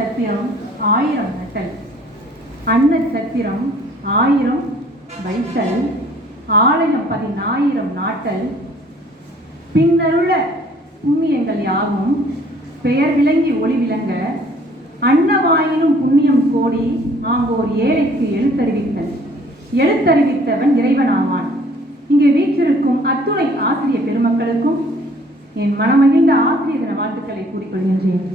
சத்திரம் 1000 நட்டல், அன்ன சத்திரம் 1000 வைத்தல், ஆலயம் 10,000 நாட்டல், பின்னருள புண்ணியங்கள் யாவும் பெயர் விளங்கி ஒளி விளங்க, அன்னவாயினும் புண்ணியம் கோடி ஆங்கோர் ஏழைக்கு எழுத்தறிவித்தல். எழுத்தறிவித்தவன் இறைவனாவான். இங்கே வீற்றிருக்கும் அத்துணை ஆசிரிய பெருமக்களுக்கும் என் மனமகிழ்ந்த ஆசிரிய தின வாழ்த்துக்களை கூறிக்கொள்கின்றேன்.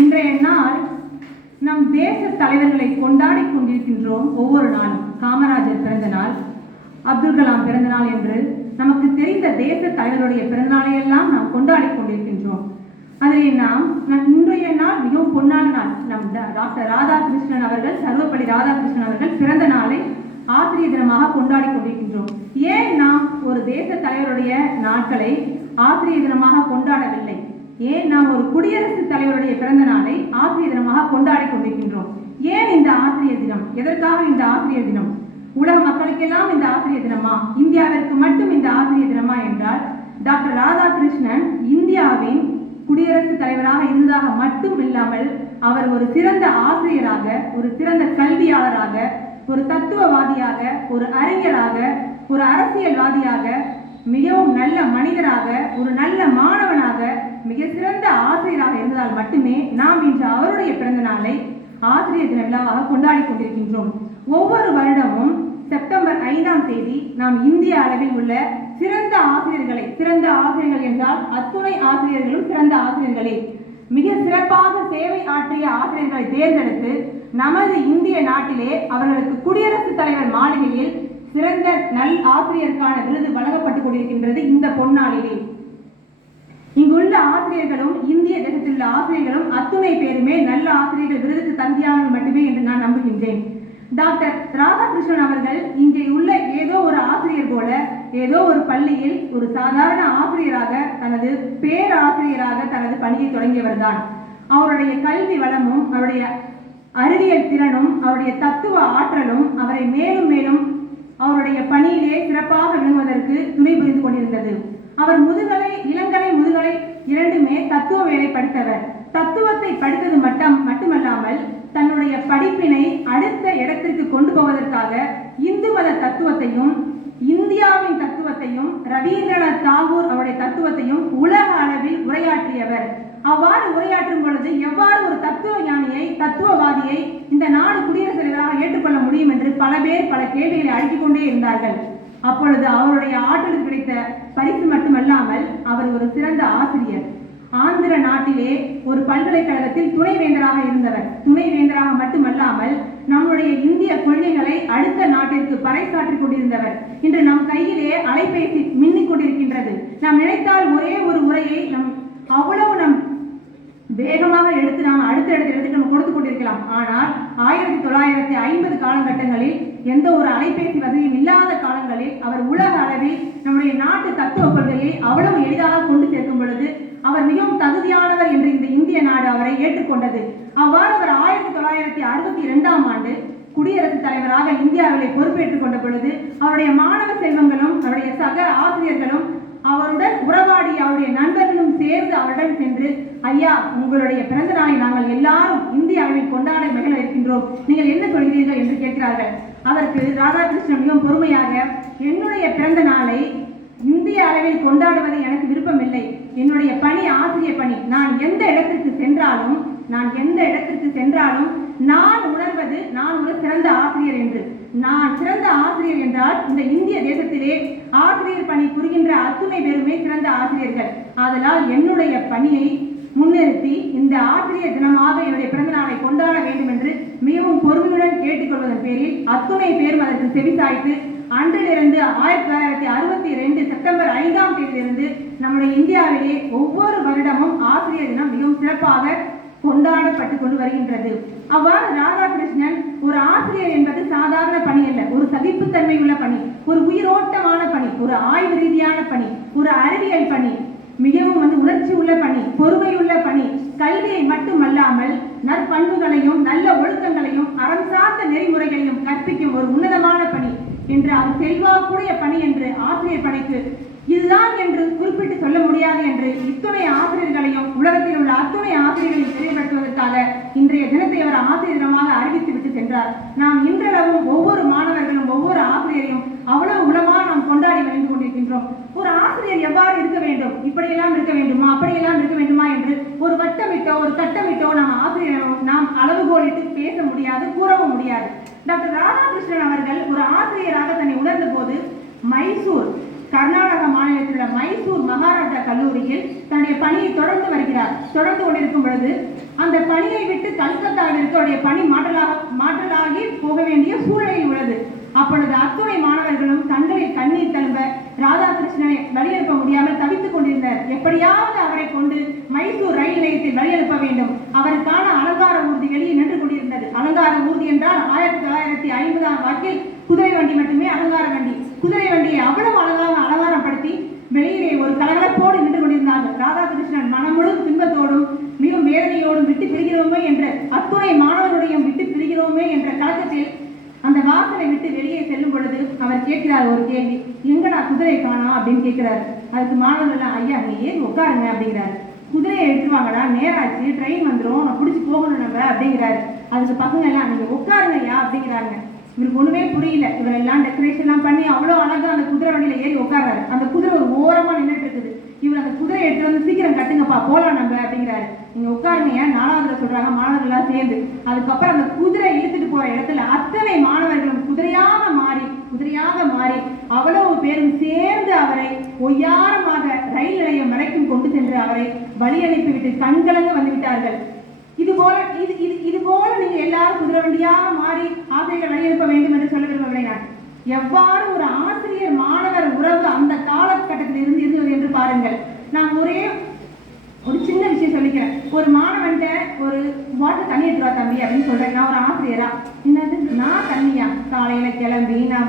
இன்றைய நாள் நம் தேச தலைவர்களை கொண்டாடி கொண்டிருக்கின்றோம். ஒவ்வொரு நாளும் காமராஜர் பிறந்த நாள், அப்துல் கலாம் பிறந்த நாள் என்று நமக்கு தெரிந்த தேச தலைவருடைய பிறந்த நாளை எல்லாம் நாம் கொண்டாடி கொண்டிருக்கின்றோம். அதிலே நாம் இன்றைய நாள் மிகவும் பொன்னான நாள். நம் டாக்டர் ராதாகிருஷ்ணன் அவர்கள், சர்வப்பள்ளி ராதாகிருஷ்ணன் அவர்கள் பிறந்த நாளை ஆசிரியர் தினமாக கொண்டாடி கொண்டிருக்கின்றோம். ஏன் நாம் ஒரு தேச தலைவருடைய நாட்களை ஆசிரியர் தினமாக கொண்டாடவில்லை? ஏன் நாம் ஒரு குடியரசுத் தலைவருடைய பிறந்த நாளை ஆசிரியர் தினமாக கொண்டாடி கொண்டிருக்கின்றோம்? ஏன் இந்த ஆசிரியர் தினம்? எதற்காக இந்த ஆசிரியர் தினம்? உலக மக்களுக்கெல்லாம் இந்த ஆசிரியர் தினமா? இந்தியாவிற்கு மட்டும் இந்த ஆசிரியர் தினமா என்றால், டாக்டர் ராதாகிருஷ்ணன் இந்தியாவின் குடியரசுத் தலைவராக இருந்ததாக மட்டும் இல்லாமல் அவர் ஒரு சிறந்த ஆசிரியராக, ஒரு சிறந்த கல்வியாளராக, ஒரு தத்துவவாதியாக, ஒரு அறிஞராக, ஒரு அரசியல்வாதியாக, மிகவும் நல்ல மனிதராக, ஒரு நல்ல மாணவனாக, மிக சிறந்த ஆசிரியராக இருந்ததால் மட்டுமே நாம் இன்று அவருடைய பிறந்த நாளை ஆசிரியர் தின விழாவாக கொண்டாடி கொண்டிருக்கின்றோம். ஒவ்வொரு வருடமும் செப்டம்பர் 5ஆம் தேதி நாம் இந்திய அளவில் உள்ள சிறந்த ஆசிரியர்களை, சிறந்த ஆசிரியர்கள் என்றால் அத்துணை ஆசிரியர்களும் சிறந்த ஆசிரியர்களே, மிக சிறப்பாக சேவை ஆற்றிய ஆசிரியர்களை தேர்ந்தெடுத்து நமது இந்திய நாட்டிலே அவர்களுக்கு குடியரசுத் தலைவர் மாளிகையில் சிறந்த நல் ஆசிரியருக்கான விருது வழங்கப்பட்டுக் கொண்டிருக்கின்றது. இந்த பொன்னாளிலே இங்குள்ள ஆசிரியர்களும் இந்திய தேசத்தில் உள்ள ஆசிரியர்களும் அத்துணை பேருமே நல்ல ஆசிரியர்கள் விருதுக்கு தகுதியானவர்கள் மட்டுமே என்று நான் நம்புகின்றேன். டாக்டர் ராதாகிருஷ்ணன் அவர்கள் இங்கே உள்ள ஏதோ ஒரு ஆசிரியர் போல ஏதோ ஒரு பள்ளியில் ஒரு சாதாரண ஆசிரியராக, தனது பேராசிரியராக தனது பணியை தொடங்கியவர் தான். அவருடைய கல்வி வளமும், அவருடைய அறிவியல் திறனும், அவருடைய தத்துவ ஆற்றலும் அவரை மேலும் மேலும் அவருடைய பணியிலே சிறப்பாக விளங்குவதற்கு துணை புரிந்து கொண்டிருந்தது. அவர் முதுகலை, இளங்கலை, முதுகலை இரண்டுமே தத்துவ வேலை படித்தவர். தத்துவத்தை படித்தது மட்டுமல்லாமல் தன்னுடைய படிப்பினை அடுத்த இடத்திற்கு கொண்டு போவதற்காக இந்து மத தத்துவத்தையும், இந்தியாவின் தத்துவத்தையும், ரவீந்திரநாத் தாகூர் அவருடைய தத்துவத்தையும் உலக அளவில் உரையாற்றியவர். அவ்வாறு உரையாற்றும் பொழுது எவ்வாறு ஒரு தத்துவ ஞானியை, தத்துவவாதியை இந்த நாடு குடியரசுத் தலைவராக ஏற்றுக்கொள்ள முடியும் என்று பல பேர் பல கேள்விகளை அடுக்கிக் கொண்டே இருந்தார்கள். அப்பொழுது அவருடைய ஆற்றலுக்கு கிடைத்த பரிசு மட்டுமல்லாமல் அவர் ஒரு சிறந்த ஆசிரியர். ஆந்திர நாட்டிலே ஒரு பல்கலைக்கழகத்தில் துணைவேந்தராக இருந்தவர். துணைவேந்தராக மட்டுமல்லாமல் நம்முடைய இந்திய கொள்கைகளை அடுத்த நாட்டிற்கு பறைசாற்றிக் கொண்டிருந்தவர். இன்று நம் கையிலே அலைபேசி மின்னிக் கொண்டிருக்கின்றது. நாம் நினைத்தால் ஒரே ஒரு உரையை அவ்வளவு நம் வேகமாக எடுத்து நாம் அடுத்த இடத்தில் நம்ம கொடுத்து கொண்டிருக்கலாம். ஆனால் 1950 காலகட்டங்களில் எந்த ஒரு அலைபேசி வசதியும் இல்லாத காலங்களில் அவர் உலக அளவில் நம்முடைய நாட்டு தத்துவ கொள்கையை அவ்வளவு எளிதாக கொண்டு சேர்க்கும் பொழுது அவர் மிகவும் தகுதியானவர் என்று இந்த இந்திய நாடு அவரை ஏற்றுக்கொண்டது. அவ்வாறு அவர் 1962ஆம் ஆண்டு குடியரசுத் தலைவராக இந்தியாவிலே பொறுப்பேற்றுக் கொண்ட பொழுது அவருடைய மாணவ செல்வங்களும், அவருடைய சக ஆசிரியர்களும், அவருடன் உறவாடி அவருடைய நண்பர்களும் சேர்ந்து அவருடன் சென்று, ஐயா, உங்களுடைய பிறந்த நாளை நாங்கள் எல்லாரும் இந்திய அளவில் கொண்டாட மகிழ இருக்கின்றோம், நீங்கள் என்ன சொல்கிறீர்கள் என்று கேட்கிறார்கள். அதற்கு ராதாகிருஷ்ணன் மிகவும் பொறுமையாக, என்னுடைய பிறந்த நாளை இந்திய அளவில் கொண்டாடுவது எனக்கு விருப்பமில்லை. என்னுடைய பணி ஆசிரியர் பணி. நான் எந்த இடத்திற்கு சென்றாலும் நான் உணர்வது நான் ஒரு சிறந்த ஆசிரியர் என்று. நான் சிறந்த ஆசிரியர் என்றால் இந்த இந்திய தேசத்திலே ஆசிரியர் பணி புரிகின்ற அத்துணை பேருமே சிறந்த ஆசிரியர்கள். ஆதலால் என்னுடைய பணியை முன்னிறுத்தி இந்த ஆசிரியர் தினமாக என்னுடைய பிறந்த நாளை கொண்டாட வேண்டும் என்று மிகவும் பொறுமையுடன் கேட்டுக்கொள்வதன் பேரில் அத்துணை பேரும் அதற்கு செவிசாய்த்து அன்றிலிருந்து 1962 செப்டம்பர் 5ஆம் தேதியிலிருந்து நம்முடைய இந்தியாவிலே ஒவ்வொரு வருடமும் ஆசிரியர் தினம் மிகவும் சிறப்பாக கொண்டாடப்பட்டு கொண்டு வருகின்றது. அவ்வாறு ராதாகிருஷ்ணன் ஒரு ஆசிரியர் என்பது சாதாரண பணி அல்ல, ஒரு சகிப்புத்தன்மை உள்ள பணி, ஒரு உயிரோட்டமான பணி, ஒரு ஆய்வு ரீதியான பணி, ஒரு அறிவியல் பணி, மிகவும் உணர்ச்சி உள்ள பணி, பொறுமையுள்ள பணி, கல்வியை மட்டுமல்லாமல் நற்பண்புகளையும் நல்ல ஒழுக்கங்களையும் அறம் சார்ந்த நெறிமுறைகளையும் கற்பிக்கும் ஒரு உன்னதமான பணி என்று அவர் செல்வாக்குடைய பணி என்று ஆசிரியர் பணிக்கு இதுதான் என்று குறிப்பிட்டு சொல்ல முடியாது என்று இத்துணை ஆசிரியர்களையும் உலகத்தில் உள்ள அத்துணை ஆசிரியர்களையும் தெளிவுபடுத்துவதற்காக இன்றைய தினத்தை அவர் ஆசிரியர் தினமாக அறிவித்து விட்டு சென்றார். நாம் இன்றளவும் ஒவ்வொரு மாணவர்களும் ஒவ்வொரு ஆசிரியரையும் அவ்வளவு உளமாக நாம் கொண்டாடி வந்து கொண்டிருக்கின்றோம். ஒரு ஆசிரியர் எவ்வாறு இருக்க வேண்டும், இப்படியெல்லாம் இருக்க வேண்டுமா, அப்படியெல்லாம் இருக்க வேண்டுமா என்று ஒரு வட்டமிட்டோ ஒரு கட்டமிட்டோ நாம் அளவுகோலிட்டு பேச முடியாது, கூறவும் முடியாது. டாக்டர் ராதாகிருஷ்ணன் அவர்கள் ஒரு ஆசிரியராக தன்னை உணர்ந்த போது மைசூர், கர்நாடக மாநிலத்தில் உள்ள மைசூர் மகாராஜா கல்லூரியில் தன்னுடைய பணியை தொடர்ந்து கொண்டிருக்கும் பொழுது அந்த பணியை விட்டு கல்கத்தாவில் இருக்கக்கூடிய பணி மாற்றலாகி போக வேண்டிய சூழ்நிலையில் உள்ளது. அப்பொழுது அத்துணை மாணவர்களும் தங்களில் கண்ணீர் தழும்ப ராதாகிருஷ்ணனை வழியெழுப்ப முடியாமல் தவித்துக் கொண்டிருந்தார். எப்படியாவது அவரை கொண்டு மைசூர் ரயில் நிலையத்தில் வழியெழுப்ப வேண்டும். அவருக்கான அலங்கார ஊர்தி வெளியே நின்று கொண்டிருந்தது. அலங்கார ஊர்தி என்றால் 1950 வாக்கில் குதிரை வண்டி மட்டுமே அலங்கார வண்டி. குதிரை வண்டியை அவ்வளவு அலங்காரப்படுத்தி வெளியிலே ஒரு கலகலப்போடு நின்று கொண்டிருந்தார்கள். ராதாகிருஷ்ணன் மனமுழும் துன்பத்தோடும் மிகவும் வேதனையோடும் விட்டு பிரிகிறோமே என்ற அத்துணை மாணவர்களுடையும் விட்டு பிரிகிறோமே என்ற கலக்கத்தில் அந்த வாசலை விட்டு வெளியே செல்லும் பொழுது அவர் கேட்கிறார் ஒரு கேள்வி, எங்கடா குதிரை காணோம் அப்படின்னு கேட்கிறாரு. அதுக்கு மாணவர்கள் ஐயா நீ ஏன் உட்காருங்க அப்படிங்கிறாரு. குதிரையை எடுத்துவாங்கடா, நேராச்சு, ட்ரெயின் வந்துடும், நான் பிடிச்சி போகணும் நம்ம அப்படிங்கிறாரு. அதுக்கு பசங்க எல்லாம் நீங்க உட்காருங்க ஐயா அப்படிங்கிறாங்க. இவருக்கு ஒண்ணுமே புரியல. இவரெல்லாம் டெக்கரேஷன்லாம் பண்ணி அவ்வளோ அழகா அந்த குதிரை வண்டியில ஏறி உட்கார்றாரு. அந்த குதிரை ஒரு ஓரமா நின்றுட்டு இருக்குது. இவர் அந்த குதிரையை எடுத்து வந்து சீக்கிரம் கட்டுங்கப்பா போலாம் நம்ம அப்படிங்கிறாரு. நீங்க உட்காருங்க. 4வதுல சொல்றாங்க மாணவர்கள் எல்லாம் சேர்ந்து. அதுக்கப்புறம் அந்த குதிரை இழுத்துட்டு போற இடத்துல அத்தனை மாணவர்களும் குதிரையாக மாறி அவ்வளவு பேரும் சேர்ந்து அவரை ஒய்யாரமாக ரயில் நிலையம் வரைக்கும் கொண்டு சென்று அவரை வழி அனுப்பிவிட்டு கண்கலங்க வந்து விட்டார்கள். இது போல நீங்க எல்லாரும் குதிரை வண்டியாக மாறி ஆசிரியர்கள் வழி அனுப்ப வேண்டும் என்று சொல்ல விரும்பவில்லை. நான் எவ்வாறு ஒரு ஆசிரியர் மாணவர் உறவு அந்த காலகட்டத்தில் இருந்தது என்று பாருங்கள். நான் ஒரு சின்ன விஷயம் சொல்லிக்கிறேன். ஒரு மாணவன்ட்ட ஒரு வாட்டர் தண்ணி எடுத்துவா தம்பி அப்படின்னு சொல்றேன். நான் ஒரு ஆசிரியரா, என்னது நான் தண்ணியா, காலையில கிளம்பி நான்